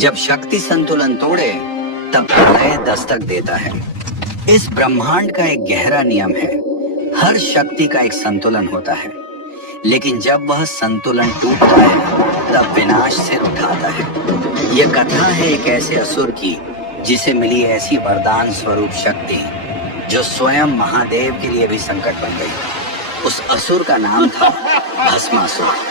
जब शक्ति संतुलन तोड़े तब प्रलय दस्तक देता है। इस ब्रह्मांड का एक गहरा नियम है, हर शक्ति का एक संतुलन होता है, लेकिन जब वह संतुलन टूटता है तब विनाश सिर उठाता है। यह कथा है एक ऐसे असुर की जिसे मिली ऐसी वरदान स्वरूप शक्ति जो स्वयं महादेव के लिए भी संकट बन गई। उस असुर का नाम था भस्मासुर।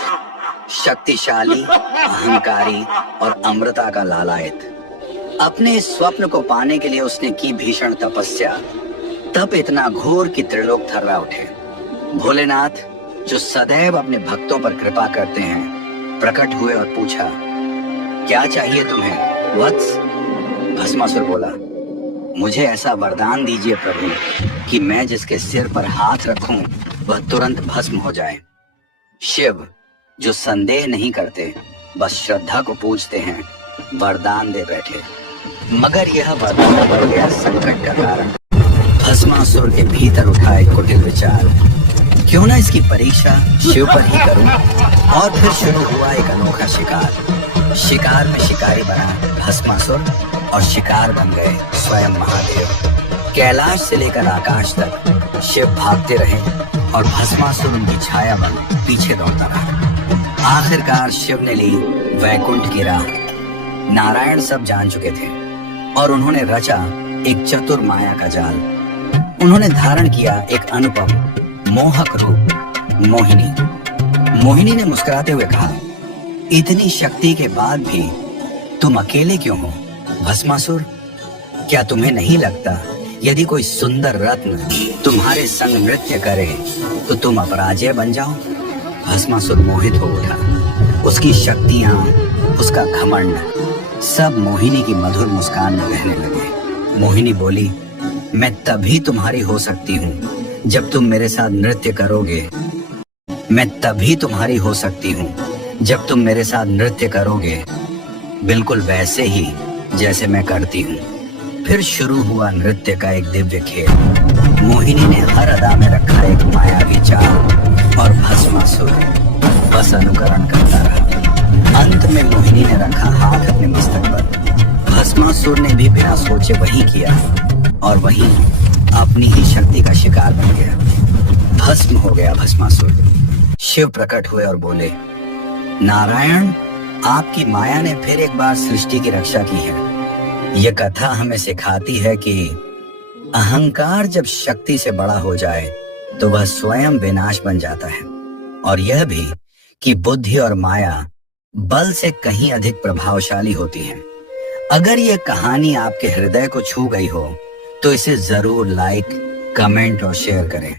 शक्तिशाली, अहंकारी और अमृता का लालायत। अपने इस स्वप्न को पाने के लिए उसने की भीषण तपस्या। तप इतना घोर कि त्रिलोक थर्रा उठे। भोलेनाथ, जो सदैव अपने भक्तों पर कृपा करते हैं, प्रकट हुए और पूछा, क्या चाहिए तुम्हें वत्स? भस्मासुर बोला, मुझे ऐसा वरदान दीजिए प्रभु कि मैं जिसके सिर पर हाथ रखूं वह तुरंत भस्म हो जाए। शिव, जो संदेह नहीं करते बस श्रद्धा को पूजते हैं, वरदान दे बैठे। मगर यह वरदान बढ़ गया संकट का कारण। भस्मासुर के भीतर उठा एक कुटिल विचार, क्यों ना इसकी परीक्षा शिव पर ही करूं। और फिर शुरू हुआ एक अनोखा शिकार। शिकार में शिकारी बना भस्मासुर और शिकार बन गए स्वयं महादेव। कैलाश से लेकर आकाश तक शिव भागते रहे और भस्मासुर उनकी छाया बन पीछे दौड़ता रहा। आखिरकार शिव ने ली वैकुंठ की राह। नारायण सब जान चुके थे और उन्होंने रचा एक चतुर माया का जाल। उन्होंने धारण किया एक अनुपम मोहक रूप, मोहिनी। मोहिनी ने मुस्कुराते हुए कहा, इतनी शक्ति के बाद भी तुम अकेले क्यों हो भस्मासुर? क्या तुम्हें नहीं लगता यदि कोई सुंदर रत्न तुम्हारे संग नृत्य करे तो तुम अपराजय बन जाओ? भस्मासुर मोहित हो उठा। उसकी शक्तियां, उसका घमंड सब मोहिनी की मधुर मुस्कान में बहने लगे। मोहिनी बोली, मैं तभी तुम्हारी हो सकती हूँ जब तुम मेरे साथ नृत्य करोगे। मैं तभी तुम्हारी हो सकती हूँ जब तुम मेरे साथ नृत्य करोगे, बिल्कुल वैसे ही जैसे मैं करती हूँ। फिर शुरू हुआ नृत्य का एक दिव्य खेल। मोहिनी ने हर अदा में रखा एक मायावी चाल और भस्मासुर बस अनुकरण करता रहा। अंत में मोहिनी ने रखा हाथ अपने मस्तक पर। भस्मासुर ने भी बिना सोचे वही किया और वही अपनी ही शक्ति का शिकार बन गया। भस्म हो गया भस्मासुर। शिव प्रकट हुए और बोले, नारायण, आपकी माया ने फिर एक बार सृष्टि की रक्षा की है। यह कथा हमें सिखाती है कि अहंकार जब शक्ति से बड़ा हो जाए तो वह स्वयं विनाश बन जाता है, और यह भी कि बुद्धि और माया बल से कहीं अधिक प्रभावशाली होती है। अगर यह कहानी आपके हृदय को छू गई हो तो इसे जरूर लाइक, कमेंट और शेयर करें।